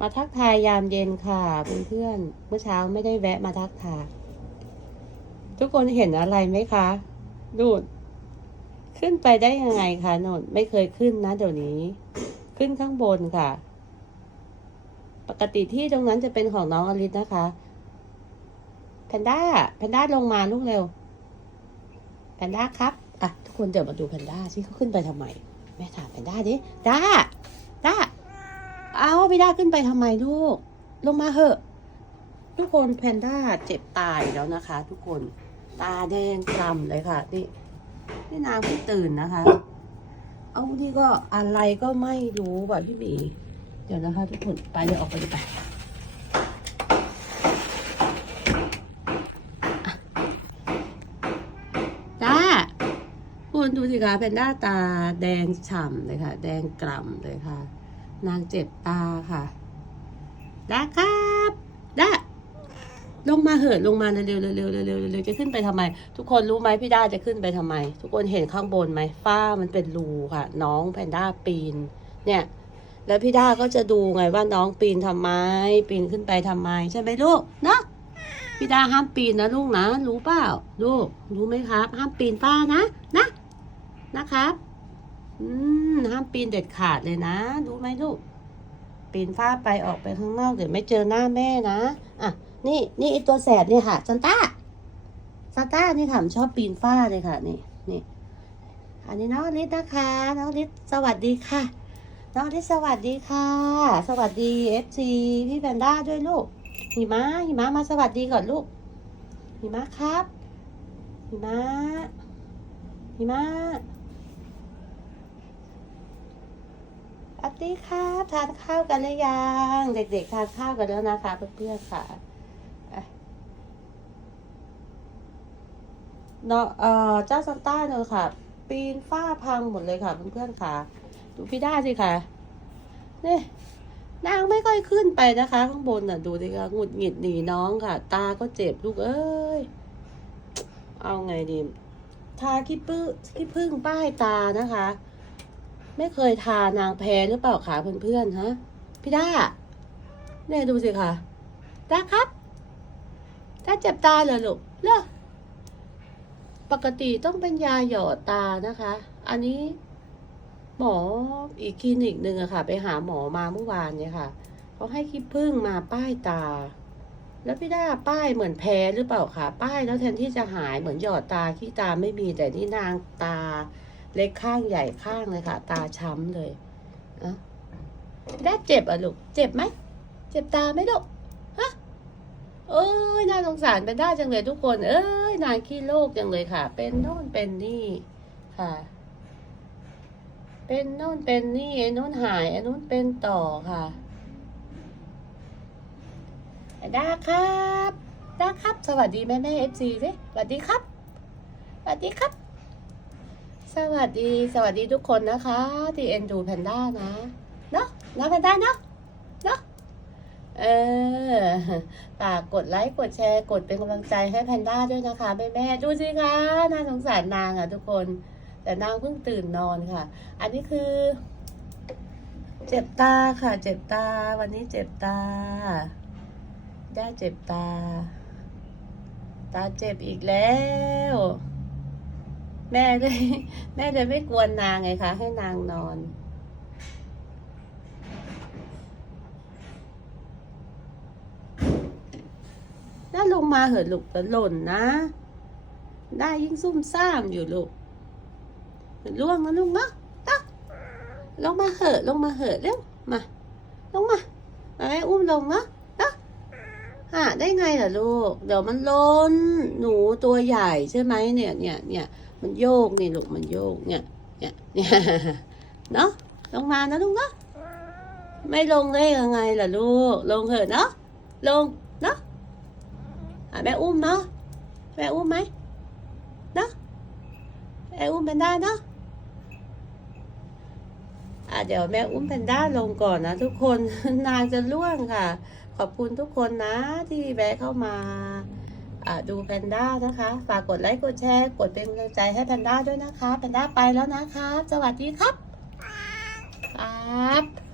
มาทักทายยามเย็นค่ะเพื่อนๆเมื่อเช้าไม่ได้แวะมาทักทายทุกคนเห็นอะไรไหมคะนูด ขึ้นไปได้ยังไงคะนูดไม่เคยขึ้นนะเดี๋ยวนี้ ขึ้นข้างบนค่ะ ปกติที่ตรงนั้นจะเป็นของน้องอลิสนะคะแพนด้าแพนด้าลงมาลูกเร็วแพนด้าครับอะทุกคนเดี๋ยวมาดูแพนด้าที่เขาขึ้นไปทำไมแม่ถามแพนด้าดิด้าด้า เอาพี่ด้าขึ้นไปทำไมลูก ลงมาเหอะ ทุกคนแพนด้าเจ็บตายแล้วนะคะ ทุกคนตาแดงกล่ำเลยค่ะ นี่นี่นางเพิ่งตื่นนะคะ เอาที่ก็อะไรก็ไม่รู้ว่ะพี่หมีเดี๋ยวนะคะ ทุกคนไปเดี๋ยวออกไปดีไปจ้าคุณดูสิคะแพนด้าตาแดงฉ่ำเลยค่ะ แดงกล่ำเลยค่ะ นางเจ็บตาค่ะด้าครับด้าลงมาเหอะลงมาเร็วๆเร็วๆเร็วๆเร็วๆเร็วจะขึ้นไปทำไม ทุกคนรู้ไหมพี่ด้าจะขึ้นไปทำไม ทุกคนเห็นข้างบนไหมฝ้ามันเป็นรูค่ะ น้องแพนด้าปีน เนี่ย แล้วพี่ด้าก็จะดูไงว่าน้องปีนทำไม ปีนขึ้นไปทำไม ใช่ไหมลูกเนาะพี่ดาห้ามปีนนะลูกนะ รู้เปล่า ลูก รู้ไหมครับ ห้ามปีนฝ้านะ นะนะครับ อืมห้ามปีนเด็ดขาดเลยนะรู้ไหมลูก ปีนฝ้าไปออกไปข้างนอกเดี๋ยวไม่เจอหน้าแม่นะ อะ นี่นี่ไอตัวแสบเนี่ยค่ะซันต้าซันต้านี่ถามชอบปีนฝ้าเลยค่ะ นี่นี่ อันนี้น้องลิศนะคะ น้องลิศสวัสดีค่ะ น้องลิศสวัสดีค่ะ สวัสดีเอฟซีพี่แพนด้าด้วยลูก หิมะหิมะมาสวัสดีก่อนลูก หิมะครับ หิมะหิมะ วัสดีค่ะทานข้าวกันหรือยัง เด็กๆทานข้าวกันแล้วนะคะเพื่อนๆค่ะเนาะเอ่อเจ้าซันต้าเนี่ยค่ะ ปีนฝ้าพังหมดเลยค่ะเพื่อนๆค่ะ ดูพี่ด้าสิค่ะนี่นางไม่ค่อยขึ้นไปนะคะ ข้างบนน่ะดูสิคะหงุดหงิดหนีน้องค่ะ ตาก็เจ็บลูกเอ้ยเอาไงดีทาขี้ปื้ขี้พึ่งป้ายตานะคะ ไม่เคยทานางแพรหรือเปล่าคะเพื่อนๆฮะพี่ด้าเนี่ยดูสิค่ะด้าครับด้าเจ็บตาเหรอลูกเลอปกติต้องเป็นยาหยอดตานะคะ อันนี้หมออีกคลินิกหนึ่งอะค่ะ ไปหาหมอมาเมื่อวานเนี่ยค่ะเขาให้ขี้ผึ้งมาป้ายตา แล้วพี่ด้าป้ายเหมือนแพ้หรือเปล่าคะป้ายแล้วแทนที่จะหายเหมือนหยอดตาขี้ตาไม่มีแต่นี่นางตา เล็กข้างใหญ่ข้างเลยค่ะ ตาช้ำเลยอะได้เจ็บอะลูก เจ็บไหม เจ็บตาไหมลูก ฮะ เอ้ยน่าสงสารเป็นได้จังเลยทุกคน เอ้ยนางขี้โรคจังเลยค่ะ เป็นโน่นเป็นนี่ค่ะ เป็นโน่นเป็นนี่ไอ้โน่นหายไอ้นู่นเป็นต่อค่ะด้าครับด้าครับ สวัสดีแม่แม่เอฟซีสิสวัสดีครับ สวัสดีครับ สวัสดีสวัสดีทุกคนนะคะที่เอ็นดูแพนด้านะเนาะนะแพนด้าเนาะเนาะเออฝากกดไลค์กดแชร์กดเป็นกำลังใจให้แพนด้าด้วยนะคะแม่แม่ดูสิคะน่าสงสารนางอะทุกคนแต่นางเพิ่งตื่นนอนค่ะ อันนี้คือ เจ็บตาค่ะ เจ็บตา วันนี้เจ็บตาได้เจ็บตา ตาเจ็บอีกแล้ว แม่เลยแม่เลยไม่กวนนางไงคะให้นางนอนน่าลงมาเหอะลูกจะหล่นนะ ได้ยิ่งซุ่มซ่ามอยู่ลูกล่วงนะลูกเนะเนาะลงมาเหอะลงมาเหอะเร็วมา ลงมามาแม่อุ้มลงเนาะ เนาะได้ไงล่ะลูก เดี๋ยวมันล้น หนูตัวใหญ่ใช่ไหมเนี่ยเนี่ยเนี่ยมันโยกนี่ลูกมันโยกเนี่ยเนี่ยเนี่ยเนาะลงมานะลูกเนาะไม่ลงได้ยังไงล่ะลูก ลงเถอะเนาะลงเนาะอะแม่อุ้มเนาะแม่อุ้มไหมเนาะแม่อุ้มเป็นได้เนาะ อะเดี๋ยวแม่อุ้มแพนด้าลงก่อนนะทุกคนนางจะล่วงค่ะ ขอบคุณทุกคนนะที่แวะเข้ามาอ่าดูแพนด้านะคะ ฝากกดไลค์กดแชร์กดเป็นกำลังใจให้แพนด้าด้วยนะคะแพนด้าไปแล้วนะคะ สวัสดีครับ ครับ